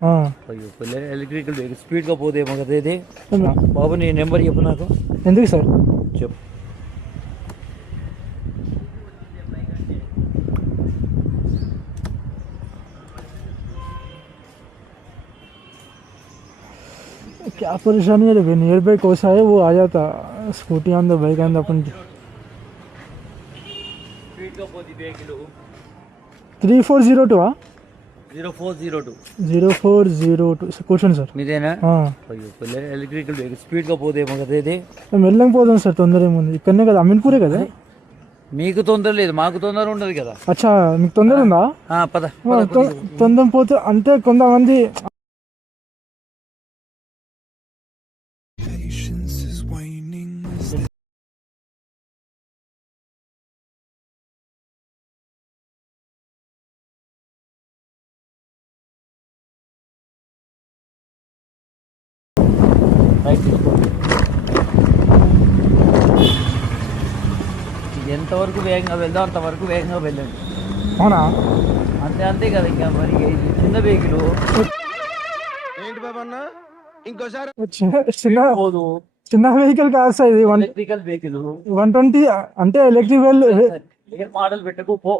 అయ్యో electrical vehicle స్పీడ్గా పోదేమో కదా ఇది. బాబు నీ నెంబర్ చెప్పు నాకు. ఎందుకు సార్? చెప్పు. क्या परेशानी है रे, नियर बाई कोसा है वो आ जाता स्कूटी आन दो बाइक आन दो अपन 3402 0402 కూర్చోండి సార్. మీదేనా? అయ్యో ఎలక్ట్రికల్ వెహికల్ స్పీడ్గా పోదేమో కదా ఇది. మెల్లంగా పోదాం సార్, తొందర ఏముంది, ఇక్కడనే కదా, అమీన్పూరే కదా. మీకు తొందర లేదు, మాకు తొందర ఉండదు కదా. అచ్చా మీకు తొందర ఉందా? పద. తొందర పోతే అంటే కొంతమంది ఎంతవరకు వేగంగా వెళ్దాం అంతవరకు వేగంగా వెళ్ళండి. అవునా? అంతే కదా. ఇంకా మరి చిన్న వెహికల్ ఏంటి బాబు అన్న ఇంకోసారి చిన్న వెహికల్ కాదు సార్ ఇది. ఎలక్ట్రికల్ వెహికల్ 120 అంటే ఎలక్ట్రికల్ మోడల్ పెట్టుకో పో.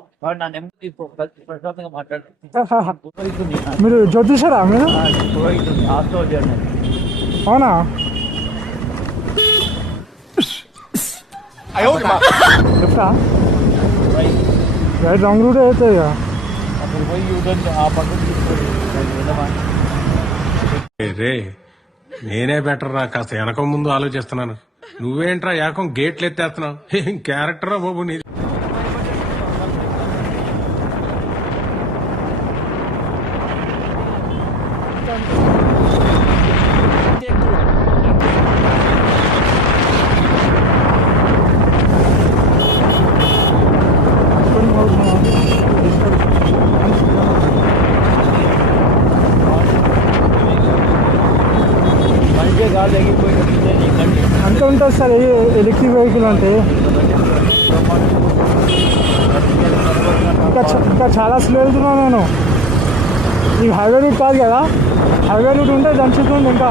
నా నెంబర్ తీసుకో, ప్రశాంతంగా మాట్లాడు. మీరు జ్యోతిషరా మీరు? అవునా? లెఫ్టా? రైట్ రాంగ్ రూట్ అవుతుంది కదా. అప్పుడు పోయి యూటర్న్ ఆ పక్కన రే నేనే బెటర్ రా, కాస్త వెనక ముందు ఆలోచిస్తున్నాను. నువ్వేంట్రా ఏకం గేట్లు ఎత్తేస్తున్నావు? ఏం క్యారెక్టరా బాబు నీ. అంత ఉంటుంది సార్ ఎలక్ట్రిక్ వెహికల్ అంటే. ఇంకా చాలా స్లో వెళ్తున్నాను నేను. ఈ హైవే రూట్ కాదు కదా, హైవే రూట్ ఉంటే దాని చుట్టూ ఇంకా